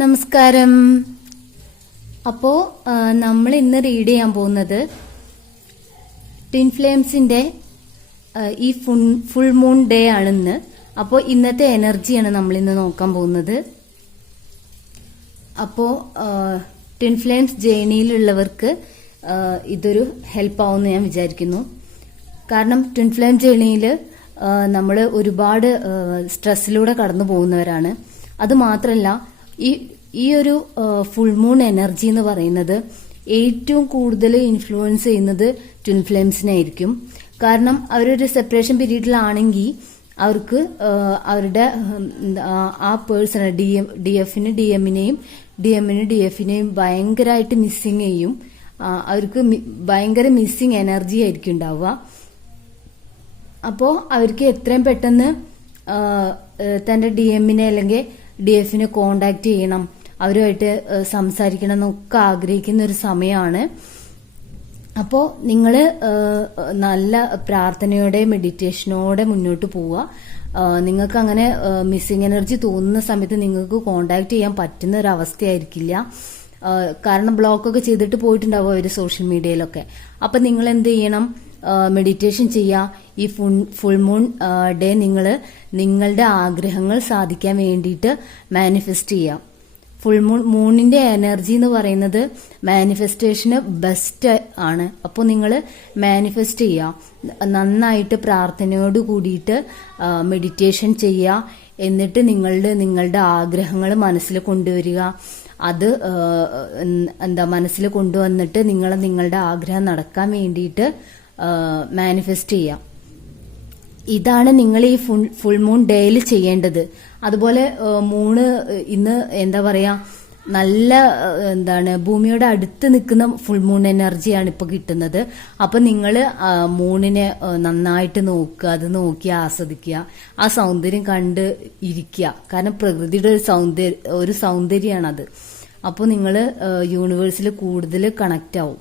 നമസ്കാരം. അപ്പോ നമ്മൾ ഇന്ന് റീഡ് ചെയ്യാൻ പോകുന്നത് ട്വിൻ ഫ്ലെയിംസിന്റെ ഈ ഫുൾ മൂൺ ഡേ ആണെന്ന്. അപ്പോൾ ഇന്നത്തെ എനർജിയാണ് നമ്മൾ ഇന്ന് നോക്കാൻ പോകുന്നത്. അപ്പോ ട്വിൻ ഫ്ലെയിംസ് ജേണിയിലുള്ളവർക്ക് ഇതൊരു ഹെൽപ്പ് ആവുമെന്ന് ഞാൻ വിചാരിക്കുന്നു. കാരണം ട്വിൻ ഫ്ലെയിം ജേണിയിൽ നമ്മൾ ഒരുപാട് സ്ട്രെസ്സിലൂടെ കടന്നു പോകുന്നവരാണ്. അത് മാത്രമല്ല, ഈ ഒരു ഫുൾ മൂൺ എനർജി എന്ന് പറയുന്നത് ഏറ്റവും കൂടുതൽ ഇൻഫ്ലുവൻസ് ചെയ്യുന്നത് ട്വിൻ ഫ്ലെയിംസിനായിരിക്കും. കാരണം അവരൊരു സെപ്പറേഷൻ പീരീഡിലാണെങ്കിൽ അവർക്ക് അവരുടെ ആ പേഴ്സൺ DFന് DMനെയും DMന് DFനെയും ഭയങ്കരമായിട്ട് മിസ്സിങ് ചെയ്യും. അവർക്ക് ഭയങ്കര മിസ്സിങ് എനർജി ആയിരിക്കും ഉണ്ടാവുക. അപ്പോൾ അവർക്ക് എത്രയും പെട്ടെന്ന് തന്റെ DMനെ അല്ലെങ്കിൽ DFനെ കോണ്ടാക്ട് ചെയ്യണം, അവരുമായിട്ട് സംസാരിക്കണം എന്നൊക്കെ ആഗ്രഹിക്കുന്ന ഒരു സമയമാണ്. അപ്പോൾ നിങ്ങൾ നല്ല പ്രാർത്ഥനയോടെ മെഡിറ്റേഷനോടെ മുന്നോട്ട് പോവുക. നിങ്ങൾക്ക് അങ്ങനെ മിസ്സിങ് എനർജി തോന്നുന്ന സമയത്ത് നിങ്ങൾക്ക് കോണ്ടാക്ട് ചെയ്യാൻ പറ്റുന്ന ഒരു അവസ്ഥയായിരിക്കില്ല. കാരണം ബ്ലോക്കൊക്കെ ചെയ്തിട്ട് പോയിട്ടുണ്ടാവും അവർ സോഷ്യൽ മീഡിയയിലൊക്കെ. അപ്പം നിങ്ങൾ എന്ത് ചെയ്യണം? മെഡിറ്റേഷൻ ചെയ്യുക. ഈ ഫുൾ മൂൺ ഡേ നിങ്ങൾ നിങ്ങളുടെ ആഗ്രഹങ്ങൾ സാധിക്കാൻ വേണ്ടിയിട്ട് മാനിഫെസ്റ്റ് ചെയ്യുക. ഫുൾ മൂണിന്റെ എനർജി എന്ന് പറയുന്നത് മാനിഫെസ്റ്റേഷന് ബെസ്റ്റ് ആണ്. അപ്പോൾ നിങ്ങൾ മാനിഫെസ്റ്റ് ചെയ്യുക, നന്നായിട്ട് പ്രാർത്ഥനയോട് കൂടിയിട്ട് മെഡിറ്റേഷൻ ചെയ്യുക. എന്നിട്ട് നിങ്ങളുടെ ആഗ്രഹങ്ങൾ മനസ്സിൽ കൊണ്ടുവരിക. അത് മനസ്സിൽ കൊണ്ടുവന്നിട്ട് നിങ്ങളുടെ ആഗ്രഹം നടക്കാൻ വേണ്ടിയിട്ട് മാനിഫെസ്റ്റ് ചെയ്യാം. ഇതാണ് നിങ്ങൾ ഈ ഫുൾ മൂൺ ഡേയിൽ ചെയ്യേണ്ടത്. അതുപോലെ മൂണ് ഇന്ന് നല്ല ഭൂമിയോട് അടുത്ത് നിൽക്കുന്ന ഫുൾ മൂൺ എനർജിയാണ് ഇപ്പൊ കിട്ടുന്നത്. അപ്പൊ നിങ്ങൾ മൂണിനെ നന്നായിട്ട് നോക്കുക, അത് നോക്കി ആസ്വദിക്കുക, ആ സൗന്ദര്യം കണ്ട് ഇരിക്കുക. കാരണം പ്രകൃതിയുടെ ഒരു സൗന്ദര്യമാണത്. അപ്പോൾ നിങ്ങൾ യൂണിവേഴ്സിൽ കൂടുതൽ കണക്റ്റ് ആവും.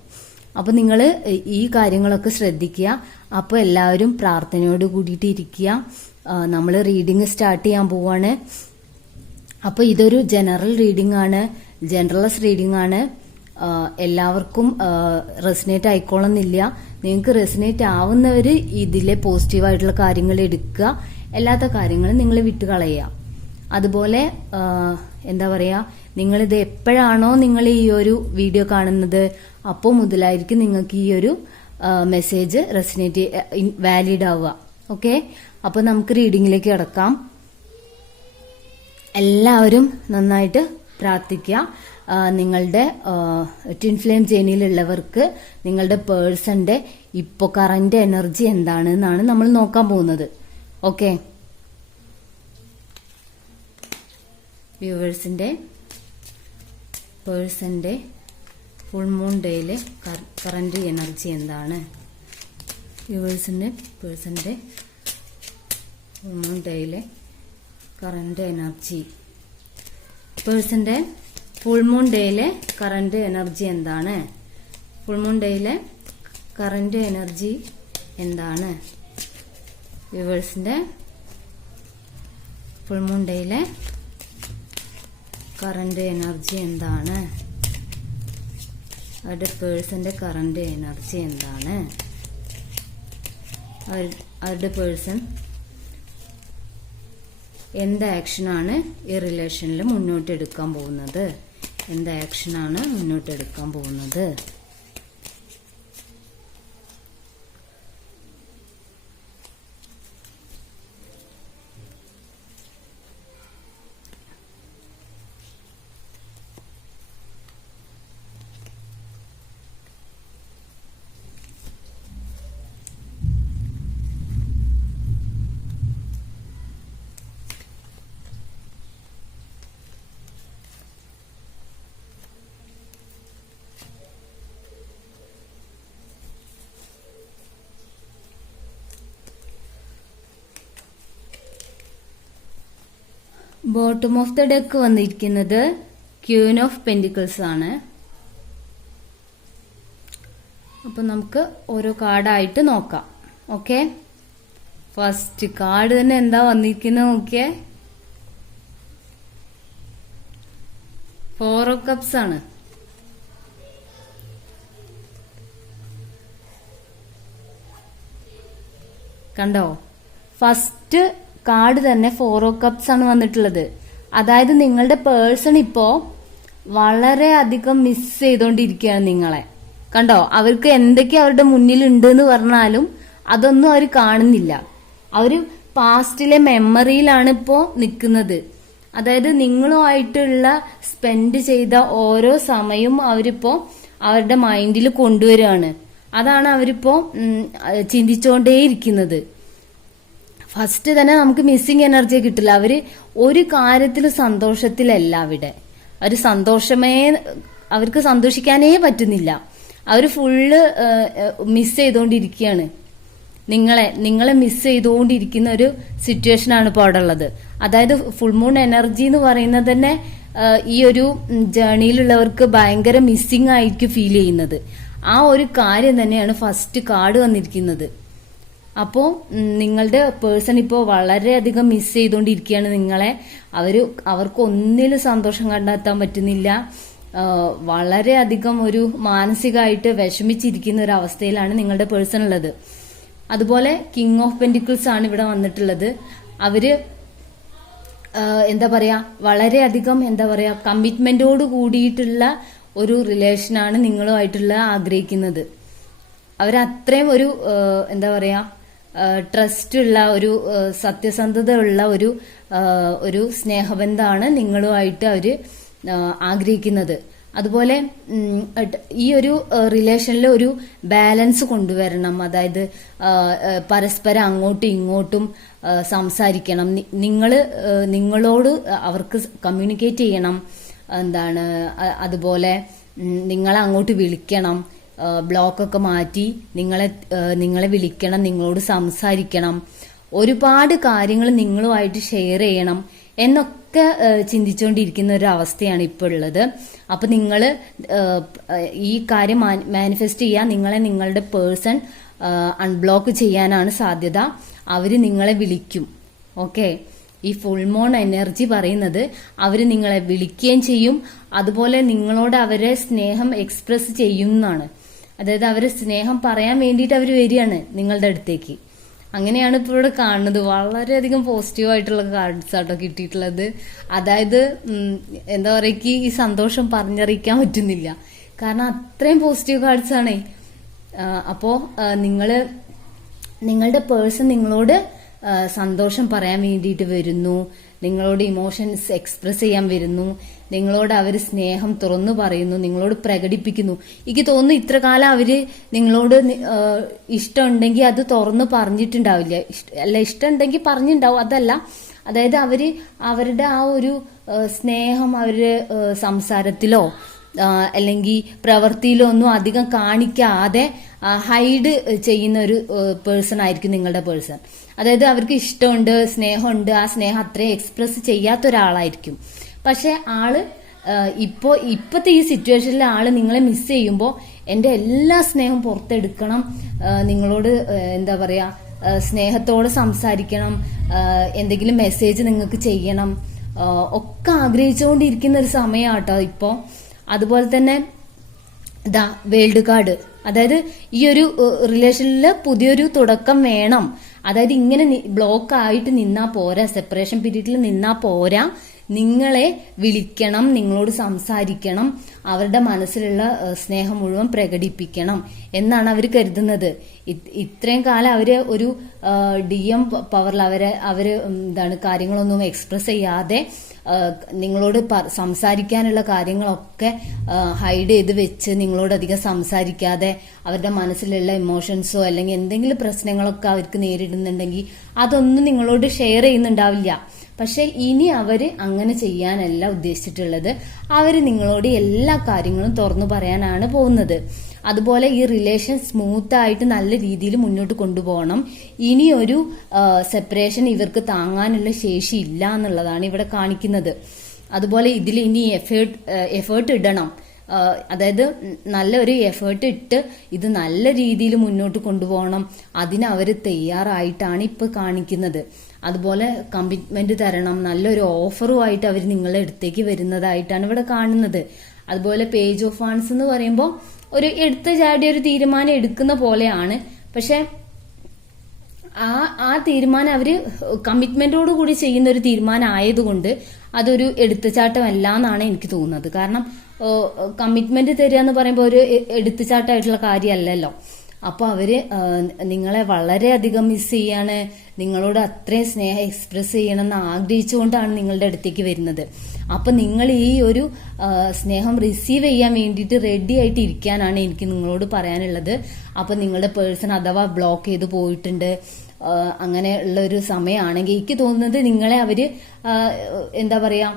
അപ്പൊ നിങ്ങൾ ഈ കാര്യങ്ങളൊക്കെ ശ്രദ്ധിക്കുക. അപ്പോൾ എല്ലാവരും പ്രാർത്ഥനയോട് കൂടിയിട്ട് ഇരിക്കുക. നമ്മൾ റീഡിങ് സ്റ്റാർട്ട് ചെയ്യാൻ പോവാണ്. അപ്പൊ ഇതൊരു ജനറൽ റീഡിംഗ് ആണ്, ജനറലസ് റീഡിംഗ് ആണ്. എല്ലാവർക്കും റെസിനേറ്റ് ആയിക്കോളന്നില്ല. നിങ്ങൾക്ക് റെസിനേറ്റ് ആവുന്നവര് ഇതിലെ പോസിറ്റീവായിട്ടുള്ള കാര്യങ്ങൾ എടുക്കുക, അല്ലാത്ത കാര്യങ്ങൾ നിങ്ങൾ വിട്ടുകളയുക. അതുപോലെ നിങ്ങളിത് എപ്പോഴാണോ നിങ്ങൾ ഈ ഒരു വീഡിയോ കാണുന്നത് അപ്പോൾ മുതലായിരിക്കും നിങ്ങൾക്ക് ഈ ഒരു മെസ്സേജ് റെസിനേറ്റ് വാലിഡ് ആവുക. ഓക്കെ, അപ്പൊ നമുക്ക് റീഡിങ്ങിലേക്ക് കിടക്കാം. എല്ലാവരും നന്നായിട്ട് പ്രാർത്ഥിക്കുക. നിങ്ങളുടെ ട്വിൻ ഫ്ലെയിം ജേണിയിലുള്ളവർക്ക് നിങ്ങളുടെ പേഴ്സന്റെ ഇപ്പൊ കറന്റ് എനർജി എന്താണ് എന്നാണ് നമ്മൾ നോക്കാൻ പോകുന്നത്. ഓക്കെ, വ്യൂവേഴ്സിന്റെ പേഴ്സന്റെ ഫുൾ മൂൺ ഡേയിലെ കറന്റ് എനർജി എന്താണ്? വ്യൂവേഴ്സിന്റെ പേഴ്സന്റെ ഫുൾ മൂൺ ഡേയിലെ കറന്റ് എനർജി. പേഴ്സന്റെ ഫുൾ മൂൺ ഡേയിലെ കറന്റ് എനർജി എന്താണ്? ഫുൾ മൂൺ ഡേയിലെ കറന്റ് എനർജി എന്താണ്? വ്യൂവേഴ്സിന്റെ ഫുൾ മൂൺ ഡേയിലെ കറന്റ് എനർജി എന്താണ്? അവരുടെ പേഴ്സന്റെ കറന്റ് എനർജി എന്താണ്? അവരുടെ പേഴ്സൺ എന്ത് ആക്ഷനാണ് ഈ റിലേഷനിൽ മുന്നോട്ടെടുക്കാൻ പോകുന്നത്? എന്ത് ആക്ഷനാണ് മുന്നോട്ടെടുക്കാൻ പോകുന്നത്? ബോട്ടം ഓഫ് ദ ഡെക്ക് വന്നിരിക്കുന്നത് ക്യൂൻ ഓഫ് പെന്റിക്കിൾസ് ആണ്. അപ്പൊ നമുക്ക് ഓരോ കാർഡായിട്ട് നോക്കാം. ഓക്കെ, ഫസ്റ്റ് കാർഡ് തന്നെ എന്താ വന്നിരിക്കുന്നത് നോക്കിയേ. 4 ഓഫ് കപ്സ് ആണ്. കണ്ടോ, ഫസ്റ്റ് കാർഡ് തന്നെ 4 ഓഫ് കപ്സ് ആണ് വന്നിട്ടുള്ളത്. അതായത് നിങ്ങളുടെ പേഴ്സൺ ഇപ്പോ വളരെ അധികം മിസ് ചെയ്തോണ്ടിരിക്കുകയാണ് നിങ്ങളെ. കണ്ടോ, അവർക്ക് എന്തൊക്കെ അവരുടെ മുന്നിൽ ഉണ്ട് എന്ന് പറഞ്ഞാലും അതൊന്നും അവർ കാണുന്നില്ല. അവര് പാസ്റ്റിലെ മെമ്മറിയിലാണ് ഇപ്പോ നിൽക്കുന്നത്. അതായത് നിങ്ങളുമായിട്ടുള്ള സ്പെൻഡ് ചെയ്ത ഓരോ സമയവും അവരിപ്പോ അവരുടെ മൈൻഡിൽ കൊണ്ടുവരികയാണ്. അതാണ് അവരിപ്പോ ചിന്തിച്ചുകൊണ്ടേയിരിക്കുന്നത്. ഫസ്റ്റ് തന്നെ നമുക്ക് മിസ്സിങ് എനർജി കിട്ടില്ല. അവര് ഒരു കാര്യത്തിൽ സന്തോഷത്തിലല്ല. അവിടെ അവർക്ക് സന്തോഷിക്കാനേ പറ്റുന്നില്ല. അവര് ഫുള്ള് മിസ് ചെയ്തുകൊണ്ടിരിക്കുകയാണ്. നിങ്ങളെ മിസ് ചെയ്തുകൊണ്ടിരിക്കുന്ന ഒരു സിറ്റുവേഷൻ ആണ് ഇപ്പോൾ അവിടെ ഉള്ളത്. അതായത് ഫുൾ മൂൺ എനർജി എന്ന് പറയുന്നത് തന്നെ ഈ ഒരു ജേണിയിലുള്ളവർക്ക് ഭയങ്കര മിസ്സിങ് ആയിരിക്കും ഫീൽ ചെയ്യുന്നത്. ആ ഒരു കാര്യം തന്നെയാണ് ഫസ്റ്റ് കാർഡ് വന്നിരിക്കുന്നത്. അപ്പോ നിങ്ങളുടെ പേഴ്സൺ ഇപ്പോൾ വളരെയധികം മിസ് ചെയ്തുകൊണ്ടിരിക്കുകയാണ് നിങ്ങളെ. അവർക്ക് ഒന്നിലും സന്തോഷം കണ്ടെത്താൻ പറ്റുന്നില്ല. വളരെയധികം ഒരു മാനസികമായിട്ട് വിഷമിച്ചിരിക്കുന്ന ഒരു അവസ്ഥയിലാണ് നിങ്ങളുടെ പേഴ്സൺ ഉള്ളത്. അതുപോലെ കിങ് ഓഫ് പെന്റിക്കിൾസ് ആണ് ഇവിടെ വന്നിട്ടുള്ളത്. അവര് വളരെയധികം കമ്മിറ്റ്മെന്റോട് കൂടിയിട്ടുള്ള ഒരു റിലേഷനാണ് നിങ്ങളുമായിട്ടുള്ള ആഗ്രഹിക്കുന്നത്. അവരത്രയും ഒരു ട്രസ്റ്റ് ഉള്ള ഒരു സത്യസന്ധത ഉള്ള ഒരു സ്നേഹബന്ധമാണ് നിങ്ങളുമായിട്ട് അവര് ആഗ്രഹിക്കുന്നത്. അതുപോലെ ഈ ഒരു റിലേഷനിൽ ഒരു ബാലൻസ് കൊണ്ടുവരണം. അതായത് പരസ്പരം അങ്ങോട്ടും ഇങ്ങോട്ടും സംസാരിക്കണം. നിങ്ങളോട് അവർക്ക് കമ്മ്യൂണിക്കേറ്റ് ചെയ്യണം. അതുപോലെ നിങ്ങളെ അങ്ങോട്ട് വിളിക്കണം. ബ്ലോക്കൊക്കെ മാറ്റി നിങ്ങളെ വിളിക്കണം, നിങ്ങളോട് സംസാരിക്കണം. ഒരുപാട് കാര്യങ്ങൾ നിങ്ങളുമായിട്ട് ഷെയർ ചെയ്യണം എന്നൊക്കെ ചിന്തിച്ചുകൊണ്ടിരിക്കുന്ന ഒരു അവസ്ഥയാണ് ഇപ്പോൾ ഉള്ളത്. അപ്പൊ നിങ്ങൾ ഈ കാര്യം മാനിഫെസ്റ്റ് ചെയ്യാൻ നിങ്ങളുടെ പേഴ്സൺ അൺബ്ലോക്ക് ചെയ്യാനാണ് സാധ്യത. അവര് നിങ്ങളെ വിളിക്കും. ഓക്കെ, ഈ ഫുൾ മൂൺ എനർജി പറയുന്നത് അവര് നിങ്ങളെ വിളിക്കുകയും ചെയ്യും. അതുപോലെ നിങ്ങളോട് അവരെ സ്നേഹം എക്സ്പ്രസ് ചെയ്യുന്നതാണ്. അതായത് അവരെ സ്നേഹം പറയാൻ വേണ്ടിയിട്ട് അവർ വരികയാണ് നിങ്ങളുടെ അടുത്തേക്ക്. അങ്ങനെയാണ് ഇപ്പോൾ ഇവിടെ കാണുന്നത്. വളരെയധികം പോസിറ്റീവ് ആയിട്ടുള്ള കാർഡ്സ് ആട്ടോ കിട്ടിയിട്ടുള്ളത്. അതായത് ഈ സന്തോഷം പറഞ്ഞറിയിക്കാൻ പറ്റുന്നില്ല. കാരണം അത്രയും പോസിറ്റീവ് കാർഡ്സ് ആണേ. അപ്പോ നിങ്ങളുടെ പേഴ്സൺ നിങ്ങളോട് സന്തോഷം പറയാൻ വേണ്ടിയിട്ട് വരുന്നു. നിങ്ങളോട് ഇമോഷൻസ് എക്സ്പ്രസ് ചെയ്യാൻ വരുന്നു. നിങ്ങളോട് അവർ സ്നേഹം തുറന്നു പറയുന്നു, നിങ്ങളോട് പ്രകടിപ്പിക്കുന്നു. എനിക്ക് തോന്നുന്നു ഇത്ര കാലം അവര് നിങ്ങളോട് ഇഷ്ടമുണ്ടെങ്കിൽ അത് തുറന്നു പറഞ്ഞിട്ടുണ്ടാവില്ല. ഇഷ്ടമുണ്ടെങ്കിൽ പറഞ്ഞിട്ടുണ്ടാവും, അതല്ല. അതായത് അവരുടെ ആ ഒരു സ്നേഹം അവര് സംസാരത്തിലോ അല്ലെങ്കിൽ പ്രവൃത്തിയിലോ ഒന്നും അധികം കാണിക്കാതെ ഹൈഡ് ചെയ്യുന്ന ഒരു പേഴ്സൺ ആയിരിക്കും നിങ്ങളുടെ പേഴ്സൺ. അതായത് അവർക്ക് ഇഷ്ടമുണ്ട്, സ്നേഹമുണ്ട്, ആ സ്നേഹം അത്രയും എക്സ്പ്രസ് ചെയ്യാത്ത ഒരാളായിരിക്കും. പക്ഷെ ഇപ്പോഴത്തെ ഈ സിറ്റുവേഷനിൽ ആള് നിങ്ങളെ മിസ് ചെയ്യുമ്പോൾ എന്റെ എല്ലാ സ്നേഹം പുറത്തെടുക്കണം, നിങ്ങളോട് സ്നേഹത്തോടെ സംസാരിക്കണം, എന്തെങ്കിലും മെസ്സേജ് നിങ്ങൾക്ക് ചെയ്യണം ഒക്കെ ആഗ്രഹിച്ചുകൊണ്ടിരിക്കുന്ന ഒരു സമയമാട്ടോ ഇപ്പോ. അതുപോലെ തന്നെ വേൾഡ് കാർഡ്, അതായത് ഈ ഒരു റിലേഷനിൽ പുതിയൊരു തുടക്കം വേണം. അതായത് ഇങ്ങനെ ബ്ലോക്ക് ആയിട്ട് നിന്നാ പോരാ, സെപ്പറേഷൻ പീരീഡിൽ നിന്നാ പോരാ, നിങ്ങളെ വിളിക്കണം, നിങ്ങളോട് സംസാരിക്കണം, അവരുടെ മനസ്സിലുള്ള സ്നേഹം മുഴുവൻ പ്രകടിപ്പിക്കണം എന്നാണ് അവർ കരുതുന്നത്. ഇത്രയും കാലം അവര് ഒരു DM പവറിൽ അവര് കാര്യങ്ങളൊന്നും എക്സ്പ്രസ് ചെയ്യാതെ നിങ്ങളോട് സംസാരിക്കാനുള്ള കാര്യങ്ങളൊക്കെ ഹൈഡ് ചെയ്ത് വെച്ച് നിങ്ങളോട് അധികം സംസാരിക്കാതെ അവരുടെ മനസ്സിലുള്ള ഇമോഷൻസോ അല്ലെങ്കിൽ എന്തെങ്കിലും പ്രശ്നങ്ങളൊക്കെ അവർക്ക് നേരിടുന്നുണ്ടെങ്കിൽ അതൊന്നും നിങ്ങളോട് ഷെയർ ചെയ്യുന്നുണ്ടാവില്ല. പക്ഷെ ഇനി അവര് അങ്ങനെ ചെയ്യാനല്ല ഉദ്ദേശിച്ചിട്ടുള്ളത്. അവര് നിങ്ങളോട് എല്ലാ കാര്യങ്ങളും തുറന്നു പറയാനാണ് പോകുന്നത്. അതുപോലെ ഈ റിലേഷൻ സ്മൂത്ത് ആയിട്ട് നല്ല രീതിയിൽ മുന്നോട്ട് കൊണ്ടുപോകണം. ഇനിയൊരു സെപ്പറേഷൻ ഇവർക്ക് താങ്ങാനുള്ള ശേഷി ഇല്ല എന്നുള്ളതാണ് ഇവിടെ കാണിക്കുന്നത്. അതുപോലെ ഇതിൽ ഇനി എഫേർട്ട് ഇടണം. അതായത് നല്ലൊരു എഫേർട്ട് ഇട്ട് ഇത് നല്ല രീതിയിൽ മുന്നോട്ട് കൊണ്ടുപോകണം. അതിനവര് തയ്യാറായിട്ടാണ് ഇപ്പൊ കാണിക്കുന്നത്. അതുപോലെ കമ്മിറ്റ്മെന്റ് തരണം, നല്ലൊരു ഓഫറുമായിട്ട് അവർ നിങ്ങളുടെ അടുത്തേക്ക് വരുന്നതായിട്ടാണ് ഇവിടെ കാണുന്നത്. അതുപോലെ പേജ് ഓഫ് വാൺസ് എന്ന് പറയുമ്പോൾ ഒരു എടുത്ത ചാടി ഒരു തീരുമാനം എടുക്കുന്ന പോലെയാണ്. പക്ഷെ ആ തീരുമാനം അവര് കമ്മിറ്റ്മെന്റോട് കൂടി ചെയ്യുന്ന ഒരു തീരുമാനം ആയതുകൊണ്ട് അതൊരു എടുത്തുചാട്ടമല്ല എന്നാണ് എനിക്ക് തോന്നുന്നത്. കാരണം കമ്മിറ്റ്മെന്റ് തരിക എന്ന് പറയുമ്പോൾ ഒരു എടുത്തുചാട്ടമായിട്ടുള്ള കാര്യമല്ലല്ലോ. അപ്പൊ അവര് നിങ്ങളെ വളരെയധികം മിസ് ചെയ്യാണ്, നിങ്ങളോട് അത്രയും സ്നേഹം എക്സ്പ്രസ് ചെയ്യണമെന്ന് ആഗ്രഹിച്ചുകൊണ്ടാണ് നിങ്ങളുടെ അടുത്തേക്ക് വരുന്നത്. അപ്പൊ നിങ്ങൾ ഈ ഒരു സ്നേഹം റിസീവ് ചെയ്യാൻ വേണ്ടിയിട്ട് റെഡി ആയിട്ട് ഇരിക്കാനാണ് എനിക്ക് നിങ്ങളോട് പറയാനുള്ളത്. അപ്പൊ നിങ്ങളുടെ പേഴ്സൺ അഥവാ ബ്ലോക്ക് ചെയ്ത് പോയിട്ടുണ്ട്, അങ്ങനെയുള്ള ഒരു സമയമാണെങ്കിൽ എനിക്ക് തോന്നുന്നത് നിങ്ങളെ അവര് എന്താ പറയാ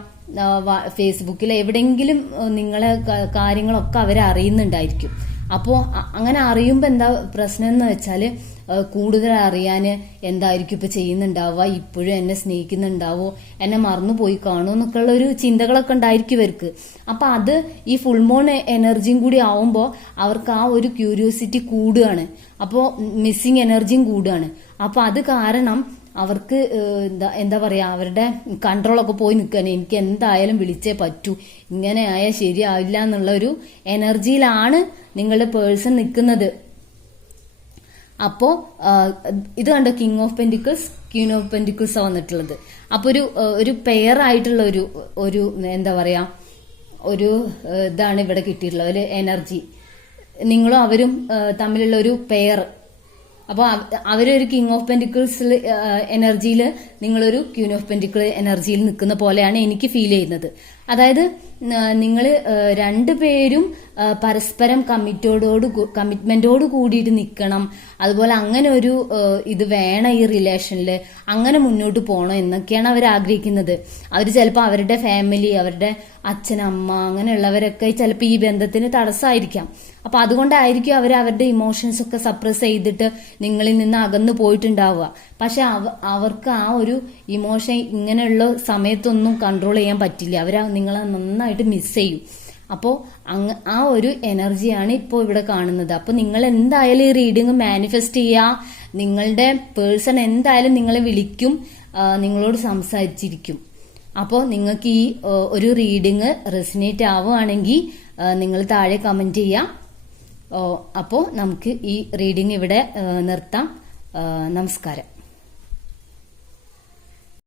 ഫേസ്ബുക്കിൽ എവിടെയെങ്കിലും നിങ്ങളെ കാര്യങ്ങളൊക്കെ അവരെ അറിയുന്നുണ്ടായിരിക്കും. അപ്പോ അങ്ങനെ അറിയുമ്പോ എന്താ പ്രശ്നം എന്ന് വെച്ചാല് കൂടുതൽ അറിയാന് എന്തായിരിക്കും ഇപ്പൊ ചെയ്യുന്നുണ്ടാവുക, ഇപ്പോഴും എന്നെ സ്നേഹിക്കുന്നുണ്ടാവോ, എന്നെ മറന്നുപോയി കാണുമോ എന്നൊക്കെ ഉള്ള ഒരു ചിന്തകളൊക്കെ ഉണ്ടായിരിക്കും ഇവർക്ക്. അപ്പൊ അത് ഈ ഫുൾ മൂൺ എനർജിയും കൂടി ആവുമ്പോ അവർക്ക് ആ ഒരു ക്യൂരിയോസിറ്റി കൂടുകയാണ്, അപ്പോ മിസ്സിങ് എനർജിയും കൂടുകയാണ്. അപ്പൊ അത് കാരണം അവർക്ക് എന്താ പറയാ അവരുടെ കൺട്രോളൊക്കെ പോയി നിൽക്കുകയാണ്. എനിക്ക് എന്തായാലും വിളിച്ചേ പറ്റൂ, ഇങ്ങനെ ആയാൽ ശരിയാവില്ല എന്നുള്ള ഒരു എനർജിയിലാണ് നിങ്ങളുടെ പേഴ്സൺ നിൽക്കുന്നത്. അപ്പോ ഇത് കണ്ടോ, king of pentacles, Queen of pentacles വന്നിട്ടുള്ളത്. അപ്പൊ ഒരു പെയർ ആയിട്ടുള്ള ഒരു എന്താ പറയാ ഒരു ഇതാണ് ഇവിടെ കിട്ടിയിട്ടുള്ളത്, ഒരു എനർജി. നിങ്ങളും അവരും തമ്മിലുള്ള ഒരു പെയർ. അപ്പൊ അവരൊരു കിങ് ഓഫ് പെന്റിക്കിൾസ് എനർജിയിൽ, നിങ്ങളൊരു ക്വീൻ ഓഫ് പെന്റിക്കിൾ എനർജിയിൽ നിൽക്കുന്ന പോലെയാണ് എനിക്ക് ഫീൽ ചെയ്യുന്നത്. അതായത് നിങ്ങൾ രണ്ടുപേരും പരസ്പരം കമ്മിറ്റ്മെന്റോട് കൂടിയിട്ട് നിൽക്കണം. അതുപോലെ അങ്ങനെ ഒരു ഇത് വേണം ഈ റിലേഷനിൽ, അങ്ങനെ മുന്നോട്ട് പോകണം എന്നൊക്കെയാണ് അവർ ആഗ്രഹിക്കുന്നത്. അവർ ചിലപ്പോൾ അവരുടെ ഫാമിലി, അവരുടെ അച്ഛനമ്മ അങ്ങനെയുള്ളവരൊക്കെ ചിലപ്പോൾ ഈ ബന്ധത്തിന് തടസ്സമായിരിക്കാം. അപ്പൊ അതുകൊണ്ടായിരിക്കും അവർ അവരുടെ ഇമോഷൻസ് ഒക്കെ സപ്രസ് ചെയ്തിട്ട് നിങ്ങളിൽ നിന്ന് അകന്നു പോയിട്ടുണ്ടാവുക. പക്ഷെ അവർക്ക് ആ ഒരു ഇമോഷൻ ഇങ്ങനെയുള്ള സമയത്തൊന്നും കൺട്രോൾ ചെയ്യാൻ പറ്റില്ല. അവർ നിങ്ങളെ നന്നായിട്ട് മിസ് ചെയ്യും. അപ്പോൾ ആ ഒരു എനർജിയാണ് ഇപ്പോൾ ഇവിടെ കാണുന്നത്. അപ്പൊ നിങ്ങൾ എന്തായാലും ഈ റീഡിങ് മാനിഫെസ്റ്റ് ചെയ്യുക. നിങ്ങളുടെ പേഴ്സൺ എന്തായാലും നിങ്ങളെ വിളിക്കും, നിങ്ങളോട് സംസാരിച്ചിരിക്കും. അപ്പോൾ നിങ്ങൾക്ക് ഈ ഒരു റീഡിങ് റെസിനേറ്റ് ആവുകയാണെങ്കിൽ നിങ്ങൾ താഴെ കമന്റ് ചെയ്യാം. അപ്പോൾ നമുക്ക് ഈ റീഡിങ് ഇവിടെ നിർത്താം. നമസ്കാരം.